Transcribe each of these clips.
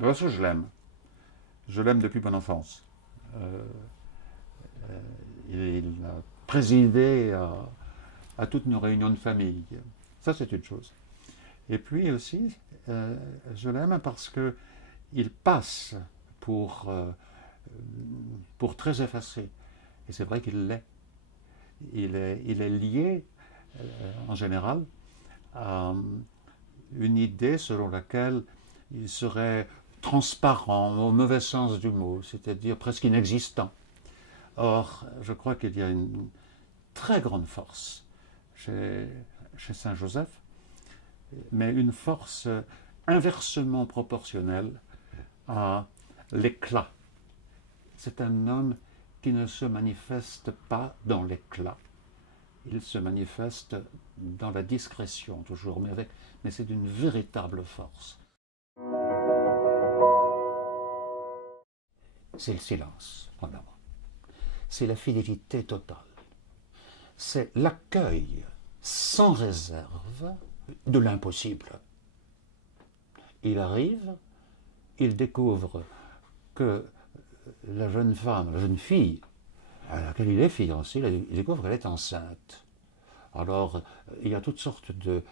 Parce que je l'aime. Je l'aime depuis mon enfance. Euh, il a présidé à toutes nos réunions de famille. Ça, c'est une chose. Et puis aussi, je l'aime parce que il passe pour, euh, pour très effacé. Et c'est vrai qu'il l'est. Il est lié, en général, à une idée selon laquelle il serait transparent au mauvais sens du mot, c'est-à-dire presque inexistant. Or, je crois qu'il y a une très grande force chez, chez Saint Joseph, mais une force inversement proportionnelle à l'éclat. C'est un homme qui ne se manifeste pas dans l'éclat. Il se manifeste dans la discrétion toujours, mais c'est d'une véritable force. C'est le silence, premièrement. C'est la fidélité totale. C'est l'accueil sans réserve de l'impossible. Il arrive, il découvre que la jeune femme, la jeune fille, à laquelle il est fiancé, il découvre qu'elle est enceinte. Alors, il y a toutes sortes de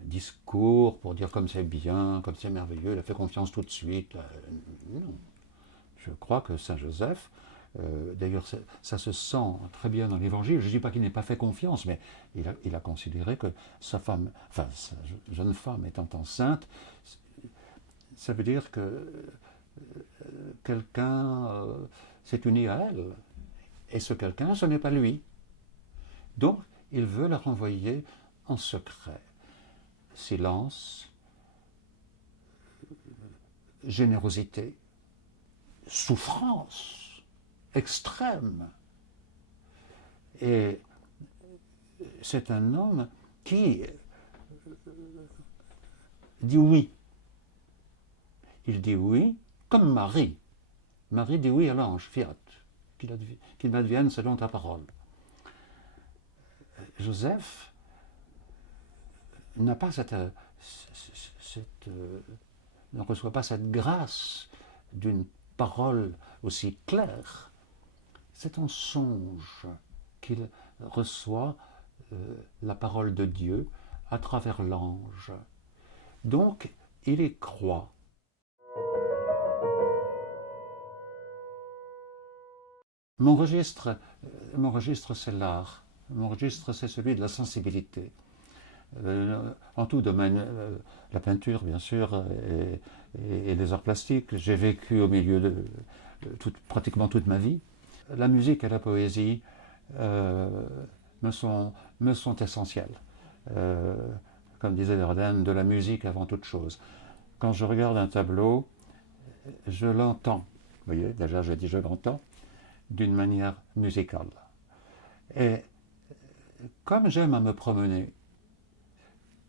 discours pour dire comme c'est bien, comme c'est merveilleux, il a fait confiance tout de suite. Non. Je crois que Saint Joseph, d'ailleurs ça se sent très bien dans l'Évangile, je ne dis pas qu'il n'ait pas fait confiance, mais il a considéré que sa femme, enfin sa jeune femme étant enceinte, ça veut dire que quelqu'un s'est uni à elle. Et ce quelqu'un, ce n'est pas lui. Donc, il veut la renvoyer en secret. Silence, générosité, souffrance extrême. Et c'est un homme qui dit oui. Il dit oui comme Marie. Marie dit oui à l'ange, fiat, qu'il m'advienne selon ta parole. Joseph n'a pas ne reçoit pas cette grâce d'une parole aussi claire. C'est en songe qu'il reçoit la parole de Dieu à travers l'ange. Donc, il y croit. Mon registre, c'est l'art. Mon registre, c'est celui de la sensibilité. En tout domaine, la peinture, bien sûr, et les arts plastiques. J'ai vécu au milieu de pratiquement toute ma vie. La musique et la poésie me sont essentielles. Euh, comme disait Verlaine, de la musique avant toute chose. Quand je regarde un tableau, je l'entends. Vous voyez, déjà, j'ai dit je l'entends d'une manière musicale. Et comme j'aime à me promener,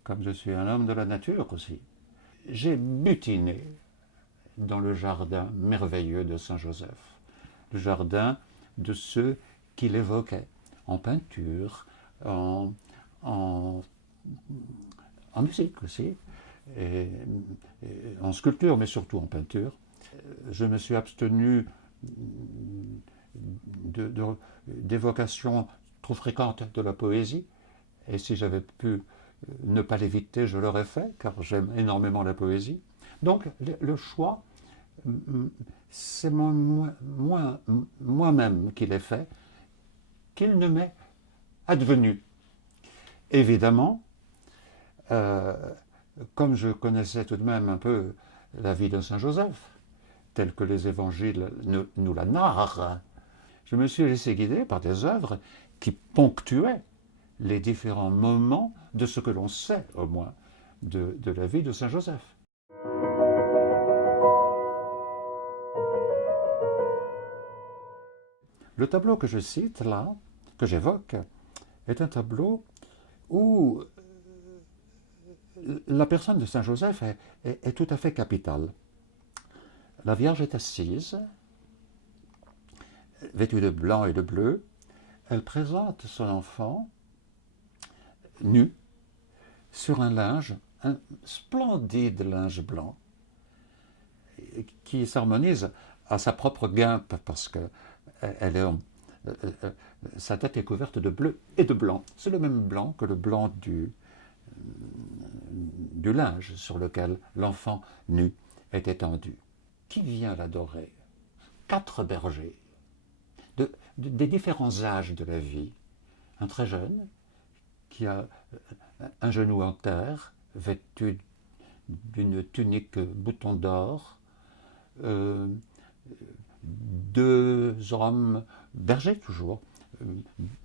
comme je suis un homme de la nature aussi, j'ai butiné dans le jardin merveilleux de Saint-Joseph, le jardin de ceux qu'il évoquait en peinture, en, en musique aussi, et en sculpture, mais surtout en peinture. Je me suis abstenu d'évocations trop fréquentes de la poésie, et si j'avais pu ne pas l'éviter, je l'aurais fait, car j'aime énormément la poésie. Donc le choix, c'est moi-même qui l'ai fait, qu'il ne m'est advenu. Évidemment, euh, comme je connaissais tout de même un peu la vie de Saint Joseph, telle que les évangiles nous la narrent, je me suis laissé guider par des œuvres qui ponctuaient les différents moments de ce que l'on sait, au moins, de la vie de Saint Joseph. Le tableau que je cite là, que j'évoque, est un tableau où la personne de Saint Joseph est tout à fait capitale. La Vierge est assise, vêtue de blanc et de bleu. Elle présente son enfant nu sur un linge un splendide linge blanc qui s'harmonise à sa propre guimpe parce que elle est sa tête est couverte de bleu et de blanc. C'est le même blanc que le blanc du linge sur lequel l'enfant nu est étendu. Qui vient l'adorer? 4 bergers des différents âges de la vie. Un très jeune qui a un genou en terre, vêtu d'une tunique bouton d'or, 2 hommes, bergers toujours,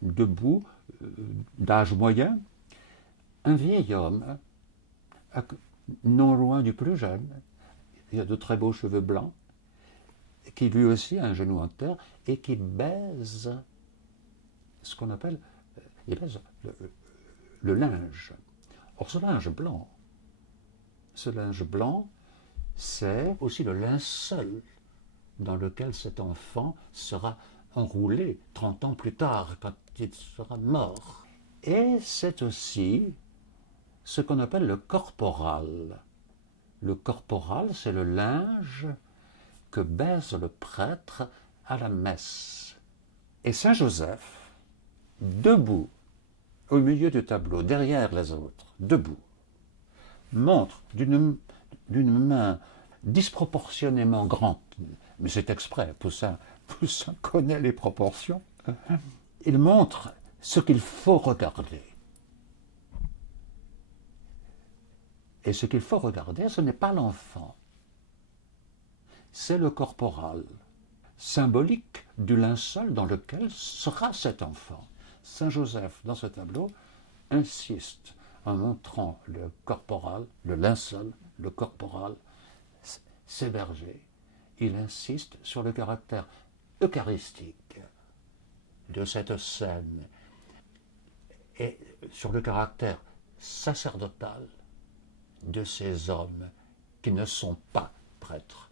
debout, d'âge moyen, un vieil homme, non loin du plus jeune, il a de très beaux cheveux blancs, qui lui aussi a un genou en terre et qui baise ce qu'on appelle, il baise le linge. Or ce linge blanc, c'est aussi le linceul dans lequel cet enfant sera enroulé 30 ans plus tard, quand il sera mort. Et c'est aussi ce qu'on appelle le corporal. Le corporal, c'est le linge que baise le prêtre à la messe. Et Saint Joseph, debout, au milieu du tableau, derrière les autres, debout, montre d'une main disproportionnément grande, mais c'est exprès, Poussin connaît les proportions, il montre ce qu'il faut regarder. Et ce qu'il faut regarder, ce n'est pas l'enfant, c'est le corporal, symbolique du linceul dans lequel sera cet enfant. Saint Joseph, dans ce tableau, insiste en montrant le corporal, le linceul, le corporal, ses bergers. Il insiste sur le caractère eucharistique de cette scène et sur le caractère sacerdotal de ces hommes qui ne sont pas prêtres.